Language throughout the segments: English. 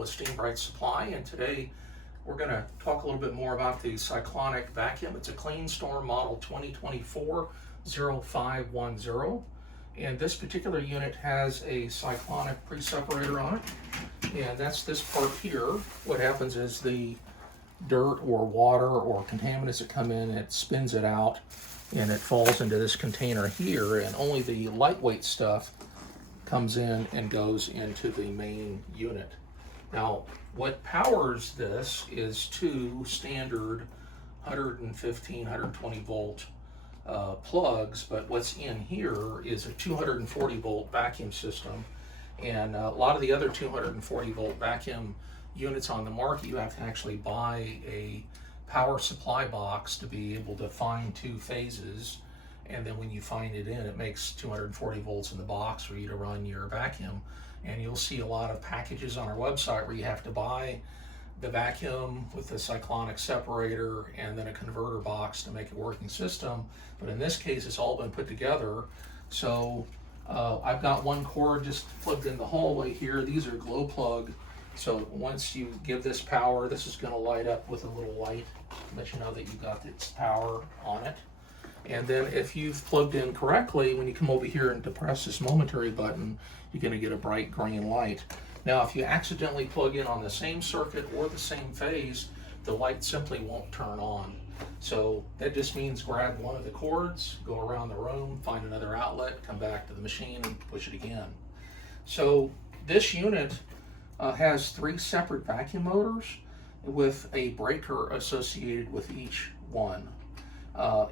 with Steam Bright Supply, and today we're going to talk a little bit more about the cyclonic vacuum. It's a Clean Storm model 2024-0510, and this particular unit has a cyclonic pre-separator on it, and that's this part here. What happens is the dirt or water or contaminants that come in, it spins it out and it falls into this container here, and only the lightweight stuff comes in and goes into the main unit. Now, what powers this is two standard 115, 120 volt plugs, but what's in here is a 240 volt vacuum system, and a lot of the other 240 volt vacuum units on the market, you have to actually buy a power supply box to be able to find two phases, and then when you find it in, it makes 240 volts in the box for you to run your vacuum. And you'll see a lot of packages on our website where you have to buy the vacuum with the cyclonic separator and then a converter box to make a working system. But in this case, it's all been put together. So I've got one cord just plugged in the hallway here. These are glow plug. So once you give this power, this is going to light up with a little light to let you know that you've got its power on it. And then if you've plugged in correctly, when you come over here and depress this momentary button, you're going to get a bright green light. Now, if you accidentally plug in on the same circuit or the same phase, the light simply won't turn on. So that just means grab one of the cords, go around the room, find another outlet, come back to the machine and push it again. So this unit has three separate vacuum motors with a breaker associated with each one.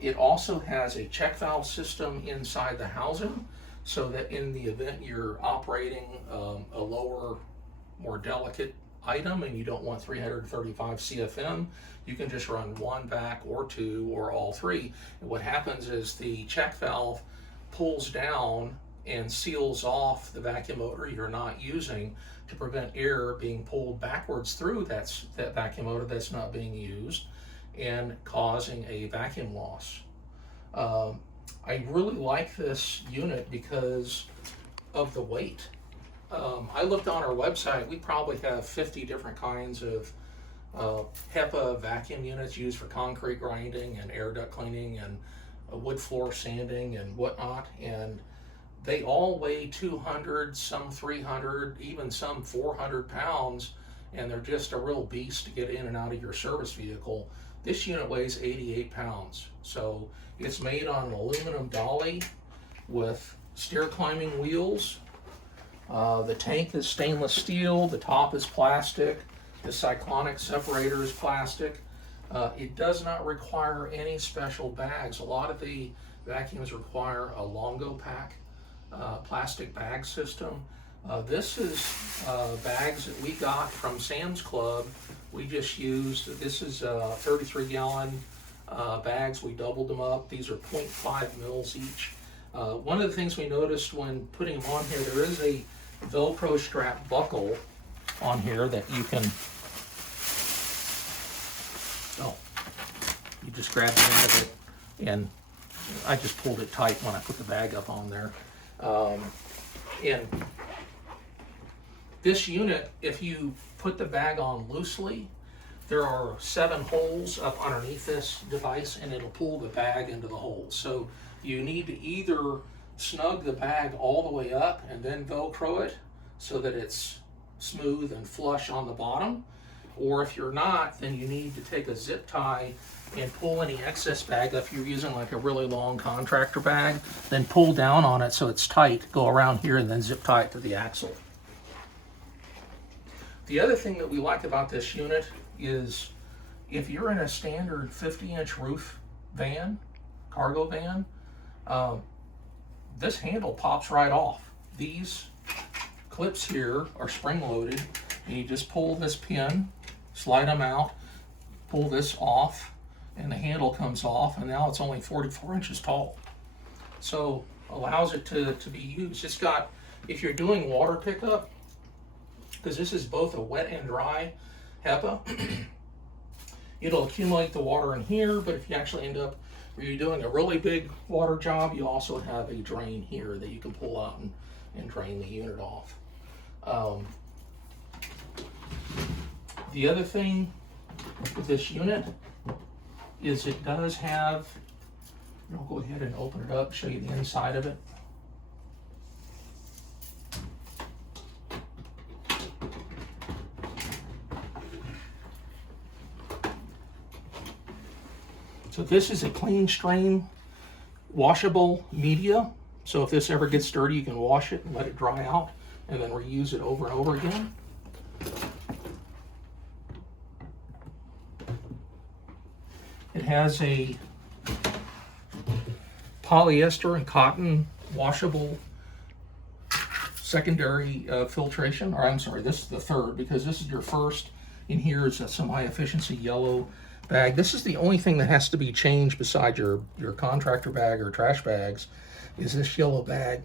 It also has a check valve system inside the housing, so that in the event you're operating a lower, more delicate item and you don't want 335 CFM, you can just run one vac or two or all three. And what happens is the check valve pulls down and seals off the vacuum motor you're not using to prevent air being pulled backwards through that vacuum motor that's not being used and causing a vacuum loss. I really like this unit because of the weight. I looked on our website, we probably have 50 different kinds of HEPA vacuum units used for concrete grinding and air duct cleaning and wood floor sanding and whatnot, and they all weigh 200, some 300, even some 400 pounds, and they're just a real beast to get in and out of your service vehicle. This unit weighs 88 pounds, so it's made on an aluminum dolly with stair climbing wheels. The tank is stainless steel, the top is plastic, the cyclonic separator is plastic. It does not require any special bags. A lot of the vacuums require a Longo pack plastic bag system. This is bags that we got from Sam's Club. We just used, this is 33 gallon bags. We doubled them up. These are 0.5 mils each. One of the things we noticed when putting them on here, there is a Velcro strap buckle on here that you can, you just grab the end of it, and I just pulled it tight when I put the bag up on there. And this unit, if you put the bag on loosely, there are 7 holes up underneath this device and it'll pull the bag into the holes. So you need to either snug the bag all the way up and then Velcro it so that it's smooth and flush on the bottom, or if you're not, then you need to take a zip tie and pull any excess bag. If you're using like a really long contractor bag, then pull down on it so it's tight, go around here and then zip tie it to the axle. The other thing that we like about this unit is if you're in a standard 50-inch roof van, cargo van, this handle pops right off. These clips here are spring-loaded, and you just pull this pin, slide them out, pull this off, and the handle comes off, and now it's only 44 inches tall. So allows it to be used. It's got, if you're doing water pickup, because this is both a wet and dry HEPA, it'll accumulate the water in here, but if you actually end up, where you're doing a really big water job, you also have a drain here that you can pull out and drain the unit off. The other thing with this unit is it does have, I'll go ahead and open it up, show you the inside of it. So this is a clean stream washable media. So if this ever gets dirty, you can wash it and let it dry out and then reuse it over and over again. It has a polyester and cotton washable secondary filtration, or I'm sorry, this is the third, because this is your first. In here is some high efficiency yellow bag. This is the only thing that has to be changed beside your contractor bag or trash bags, is this yellow bag.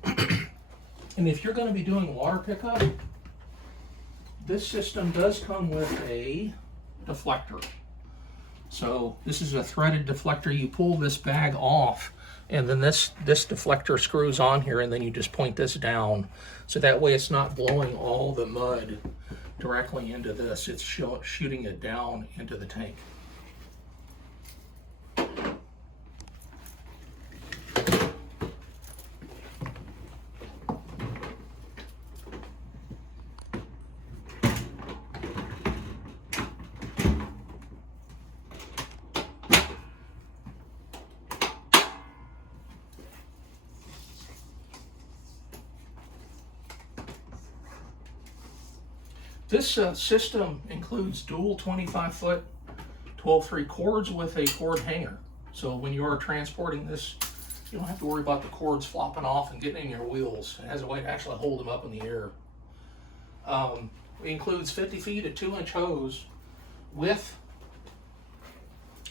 And if you're going to be doing water pickup, this system does come with a deflector. So this is a threaded deflector. You pull this bag off, and then this deflector screws on here, and then you just point this down. So that way it's not blowing all the mud directly into this. It's shooting it down into the tank. This system includes dual 25-foot 12-3 cords with a cord hanger. So when you are transporting this, you don't have to worry about the cords flopping off and getting in your wheels. It has a way to actually hold them up in the air. It includes 50 feet of 2-inch hose with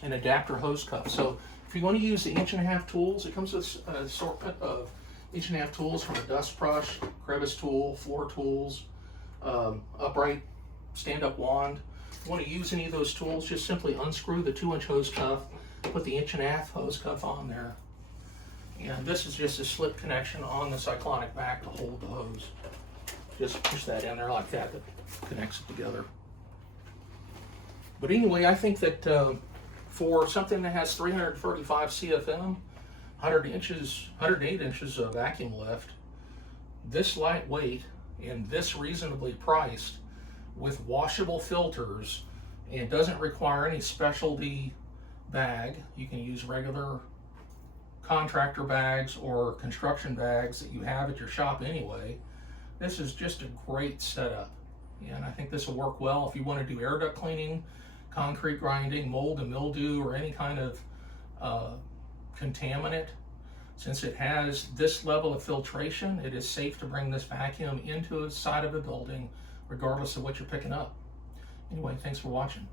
an adapter hose cuff. So if you're going to use the 1.5-inch tools, it comes with an assortment of 1.5-inch tools, from a dust brush, crevice tool, floor tools, upright stand-up wand. If you want to use any of those tools, just simply unscrew the 2-inch hose cuff, put the 1.5-inch hose cuff on there, and this is just a slip connection on the cyclonic back to hold the hose. Just push that in there like that, that connects it together. But anyway, I think that for something that has 335 CFM, 108 inches of vacuum lift, this lightweight and this reasonably priced with washable filters, and doesn't require any specialty bag. You can use regular contractor bags or construction bags that you have at your shop anyway. This is just a great setup, and I think this will work well if you want to do air duct cleaning, concrete grinding, mold and mildew, or any kind of contaminant. Since it has this level of filtration, it is safe to bring this vacuum into the side of a building regardless of what you're picking up. Anyway, thanks for watching.